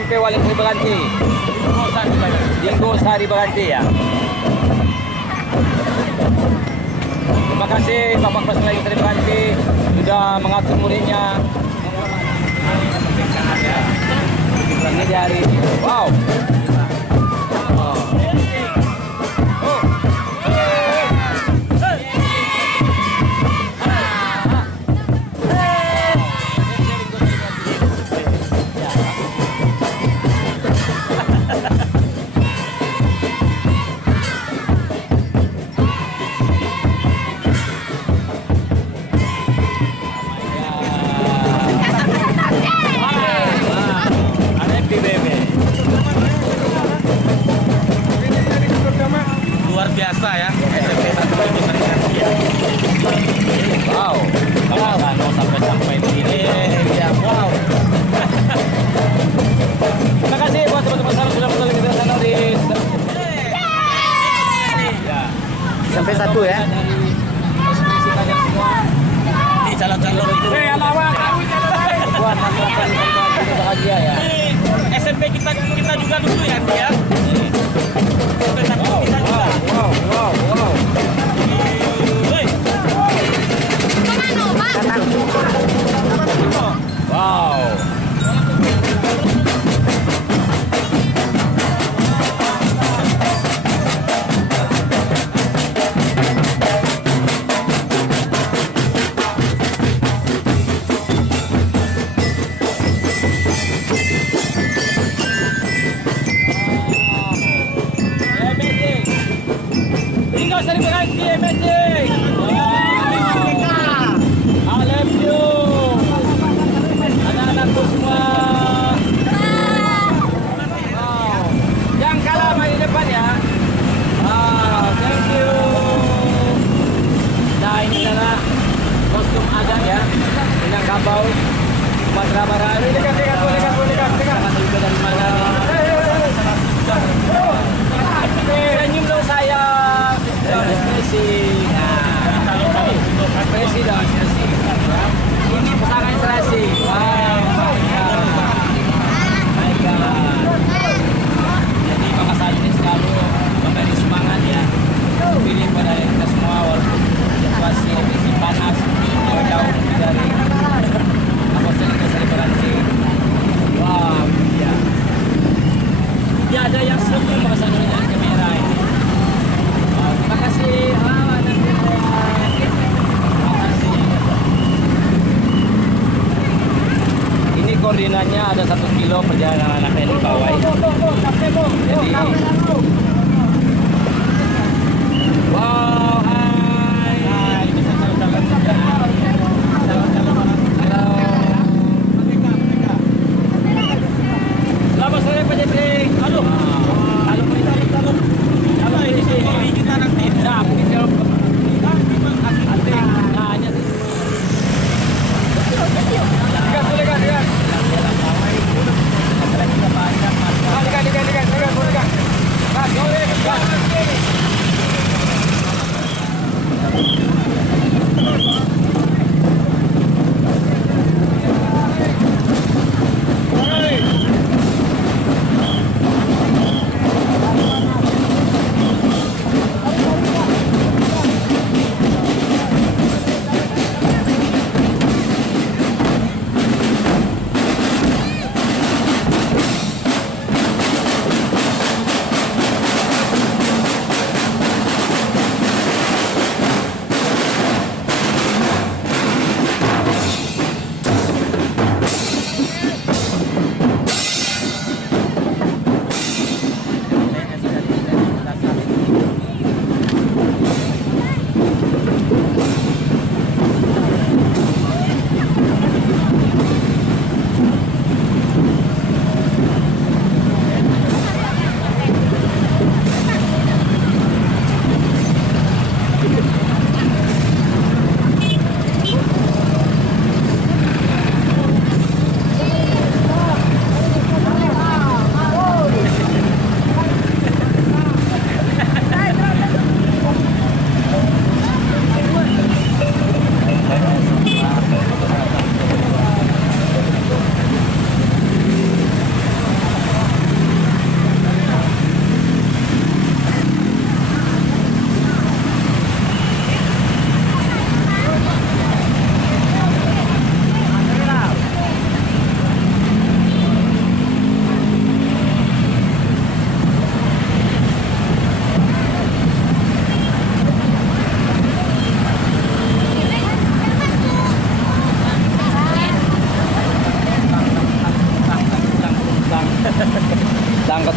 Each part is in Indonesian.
SMP Waling Sari Berganti. Dinggo Sari Berganti ya. Terima kasih Bapak Kepala Sekolah Sari Berganti sudah mengatur muridnya. Ini dari wow. Luar biasa ya, SMP 1 itu Sari. Wow, kalau sampai begini ya wow. Terima kasih buat teman-teman saya sudah betul kita sana di Sampai 1 ya. Ekspresi banyak semua Di calon-calon itu. buat masyarakat yang bahagia ya. SMP kita juga dulu ya, Andi, ya. SMP 1 kita juga. Wow. Woi. Wow. Dinggo Sari Berganti, Magic. I love you. Anak-anakku semua. Wow. Yang kalah main di depan ya. Thank you. Nah ini adalah kostum adat ya. Minangkabau, Sumatera Barat. Dekat. Sangat juga dari mana? Senyum dong saya. Ekspresi. Ekspresi dong ekspresi. Ini pasangan ekspresi. Wow. My God. Jadi Bapak saya ini selalu memberi semangat ya. Pilih pada kita semua walaupun situasi kondisi panas jauh-jauh dari Apostolic Sari Berganti. Wow, ya. Tidak ada yang senyum bahasa dengan kamera ini. Terima kasih. Terima kasih. Ini koordinatnya ada 1 kilo perjalanan anak yang dibawah. Jadi, wow, hai. Selamat sore Pak Jepri. Aduh. Kalau ini kita nanti. Nah, mungkin jauh. Nanti. Nah, hanya Lihat.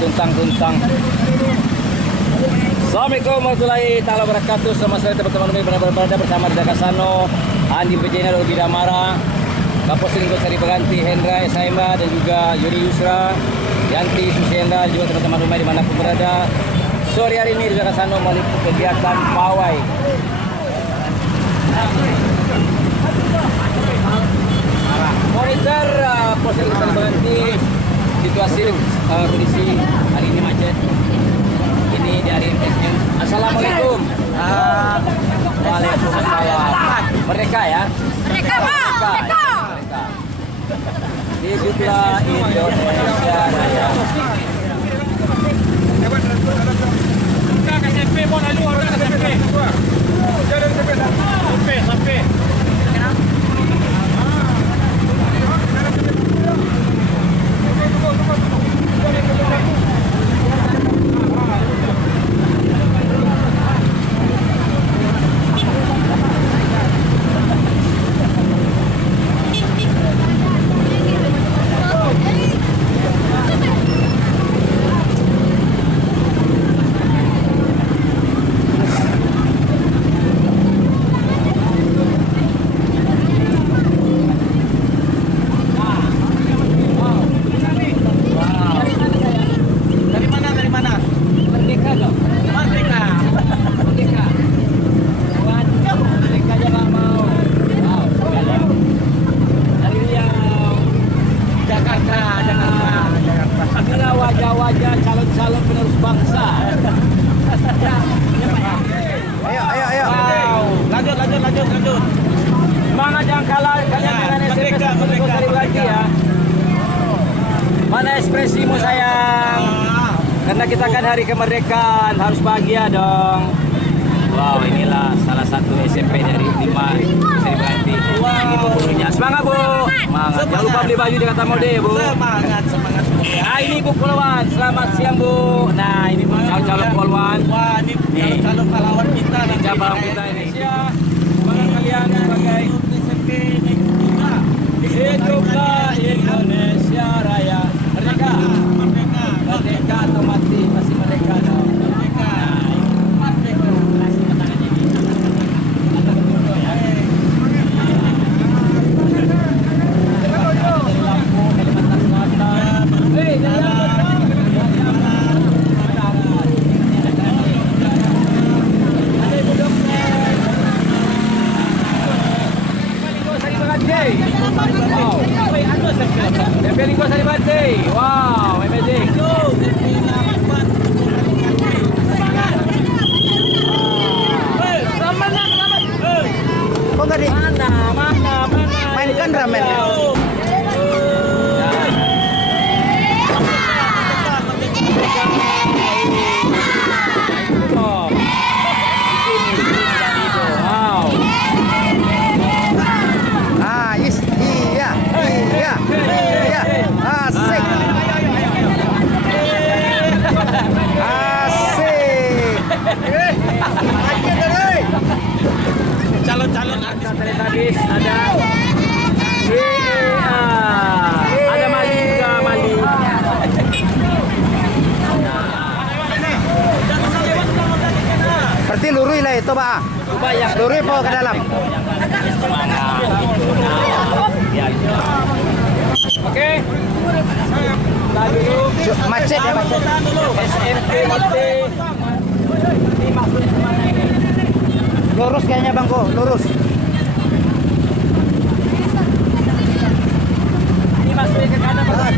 tuntang-tuntang. Assalamualaikum warahmatullahi taala wabarakatuh. Selamat sore teman-teman berada bersama Dada Kasano, Andi Bejena, Rogi Damara, Kapolsek Sari Berganti, Hendra Saima, dan juga Yuri Yusra, Yanti Susiendra, juga teman-teman rumah dimanapun berada. Sore hari ini Dada Kasano meliput kegiatan pawai. Monitor Polsek Sari Berganti, situasi kondisi hari ini macet. Ini dari MSM. Assalamualaikum. Waalaikumsalam. Merdeka ya? Merdeka, Pak. Merdeka. Hiduplah Indonesia Raya. SMP pun lalu orang SMP. Sampai. Wajah-wajah calon-calon penerus bangsa. Ayo. Wow. Lanjut. Semangat jangan kalah kalian dengan SMP Sari Berganti ya. Mana ekspresimu sayang? Karena kita kan hari kemerdekaan, harus bahagia dong. Wow, inilah salah satu SMP dari 5 Sari Berganti. Ini Bu gurunya. Semangat Bu. Semangat. Jangan lupa beli baju dengan Tamode ya Bu. Semangat. Nah ini Bu Polwan, selamat siang Bu. Nah ini Bu calon Polwan. Wah, ini calon pahlawan kita. Cabang kita ini. Semangat kalian sebagai SMP juga. Hiduplah Indonesia Raya. Merdeka. Merdeka atau mati, masih merdeka dong. Wow, amazing. Kok nggak di Mana? mainkan ramen? Wow. Iya. Asik. Calon-calon artis Teletabis ada ada Mali juga Mali. Berarti lurui lah itu, Pak. Coba yang Lurui po ke dalam. Oke. Tadi dulu Macet ya, macet. SMP Mati. Ini maksudnya kemana ini? Lurus kayaknya Bang Ko, lurus. Ini maksudnya ke kanan Pak.